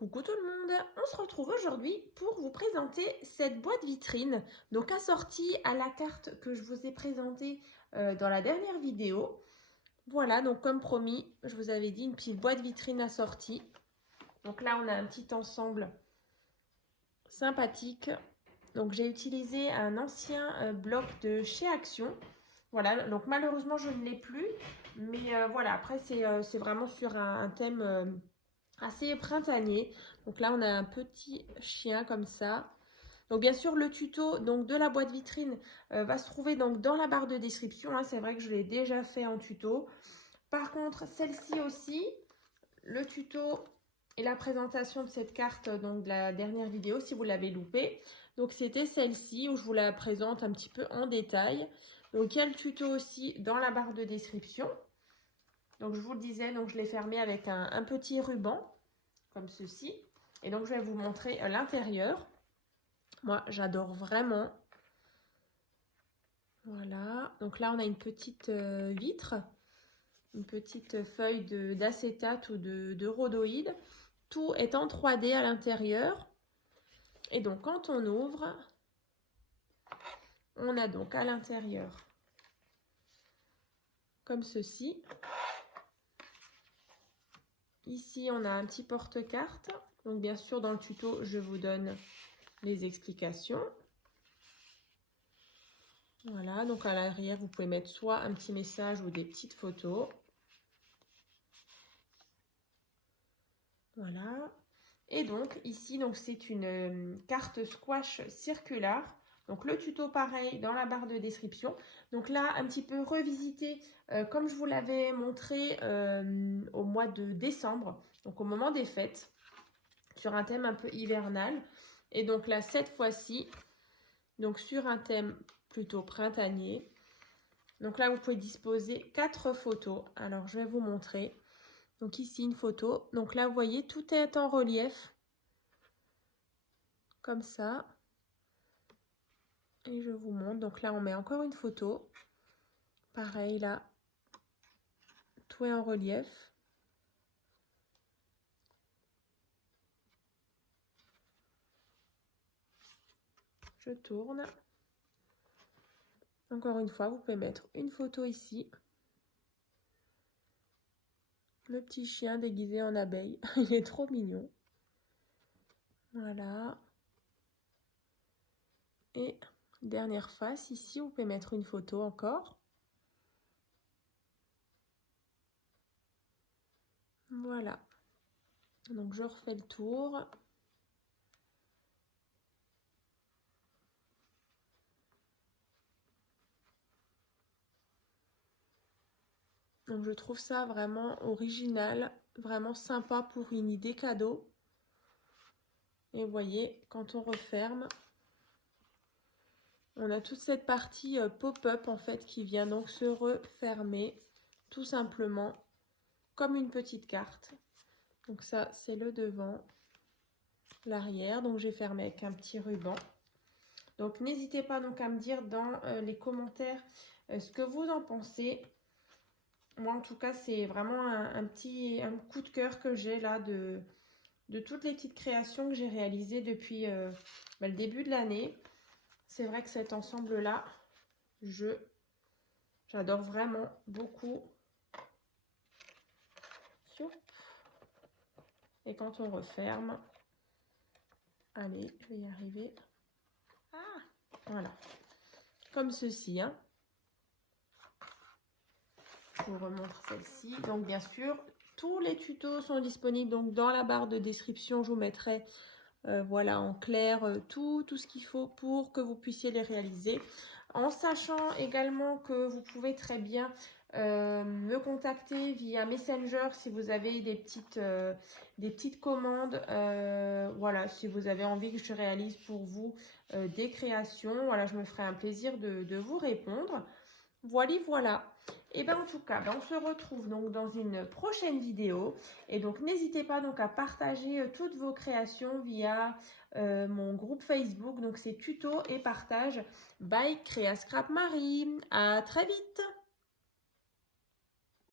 Coucou tout le monde, on se retrouve aujourd'hui pour vous présenter cette boîte vitrine, donc assortie à la carte que je vous ai présentée dans la dernière vidéo. Voilà, donc comme promis, je vous avais dit une petite boîte vitrine assortie. Donc là, on a un petit ensemble sympathique. Donc j'ai utilisé un ancien bloc de chez Action. Voilà, donc malheureusement, je ne l'ai plus. Mais voilà, après, c'est vraiment sur un thème assez printanier. Donc là, on a un petit chien comme ça. Donc bien sûr, le tuto donc, de la boîte vitrine va se trouver donc, dans la barre de description. Hein. C'est vrai que je l'ai déjà fait en tuto. Par contre, celle-ci aussi, le tuto et la présentation de cette carte donc, de la dernière vidéo, si vous l'avez loupé. Donc c'était celle-ci où je vous la présente un petit peu en détail. Donc il y a le tuto aussi dans la barre de description. Donc je vous le disais, donc je l'ai fermé avec un petit ruban, comme ceci. Et donc je vais vous montrer l'intérieur. Moi j'adore vraiment. Voilà, donc là on a une petite vitre, une petite feuille d'acétate ou de rhodoïde. Tout est en 3D à l'intérieur. Et donc quand on ouvre, on a donc à l'intérieur comme ceci. Ici, on a un petit porte-carte. Donc, bien sûr, dans le tuto, je vous donne les explications. Voilà, donc à l'arrière, vous pouvez mettre soit un petit message ou des petites photos. Voilà. Et donc, ici, donc c'est une carte squash circulaire. Donc, le tuto, pareil, dans la barre de description. Donc là, un petit peu revisité, comme je vous l'avais montré au mois de décembre, donc au moment des fêtes, sur un thème un peu hivernal. Et donc là, cette fois-ci, donc sur un thème plutôt printanier. Donc là, vous pouvez disposer 4 photos. Alors, je vais vous montrer. Donc ici, une photo. Donc là, vous voyez, tout est en relief. Comme ça. Et je vous montre. Donc là, on met encore une photo. Pareil, là, tout est en relief. Je tourne. Encore une fois, vous pouvez mettre une photo ici. Le petit chien déguisé en abeille. Il est trop mignon. Voilà. Et dernière face, ici, vous pouvez mettre une photo encore. Voilà. Donc, je refais le tour. Donc, je trouve ça vraiment original, vraiment sympa pour une idée cadeau. Et vous voyez, quand on referme, on a toute cette partie pop-up en fait qui vient donc se refermer tout simplement comme une petite carte. Donc ça, c'est le devant, l'arrière. Donc j'ai fermé avec un petit ruban. Donc n'hésitez pas donc à me dire dans les commentaires ce que vous en pensez. Moi en tout cas, c'est vraiment un coup de cœur que j'ai là de toutes les petites créations que j'ai réalisées depuis le début de l'année. C'est vrai que cet ensemble-là, j'adore vraiment beaucoup. Et quand on referme, allez, je vais y arriver. Ah, voilà, comme ceci. Hein. Je vous remontre celle-ci. Donc bien sûr, tous les tutos sont disponibles donc dans la barre de description. Je vous mettrai voilà, en clair tout ce qu'il faut pour que vous puissiez les réaliser. En sachant également que vous pouvez très bien me contacter via Messenger si vous avez des petites commandes. Voilà, si vous avez envie que je réalise pour vous des créations. Voilà, je me ferai un plaisir de vous répondre. Voilà. Et bien en tout cas, on se retrouve donc dans une prochaine vidéo. Et donc n'hésitez pas donc à partager toutes vos créations via mon groupe Facebook. Donc c'est tuto et partage by Créa Scrap Marie. À très vite.